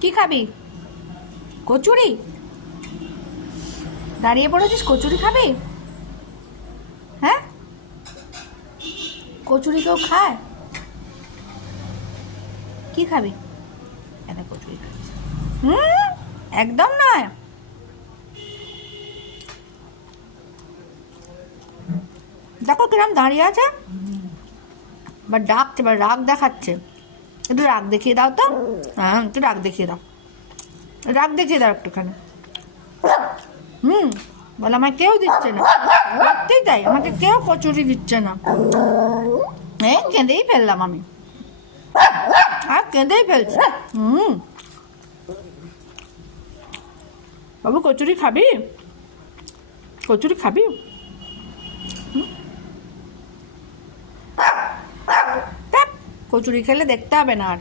কি খাবি? কচুরি? দাঁড়িয়ে পড়েছিস, কচুরি খাবি? হ্যাঁ, কচুরি কেউ খায়? কি খাবি? এনে কচুরি খাচ্ছিস? একদম নয়। দেখো কিরম দাঁড়িয়ে আছে, বা ডাকছে, বা রাগ দেখাচ্ছে। একটু রাগ দেখিয়ে দাও তো। হ্যাঁ, একটু রাগ দেখিয়ে দাও, রাগ দেখিয়ে দাও একটুখানি। বলে আমায় কেউ দিচ্ছে না। সত্যিই তাই, আমাকে কেউ কচুরি দিচ্ছে না। এই কেঁদেই ফেললাম আমি, আর কেঁদেই ফেলছি। বাবু, কচুরি খাবি? কচুরি খাবি? কচুরি খেলে দেখতে হবে না আর।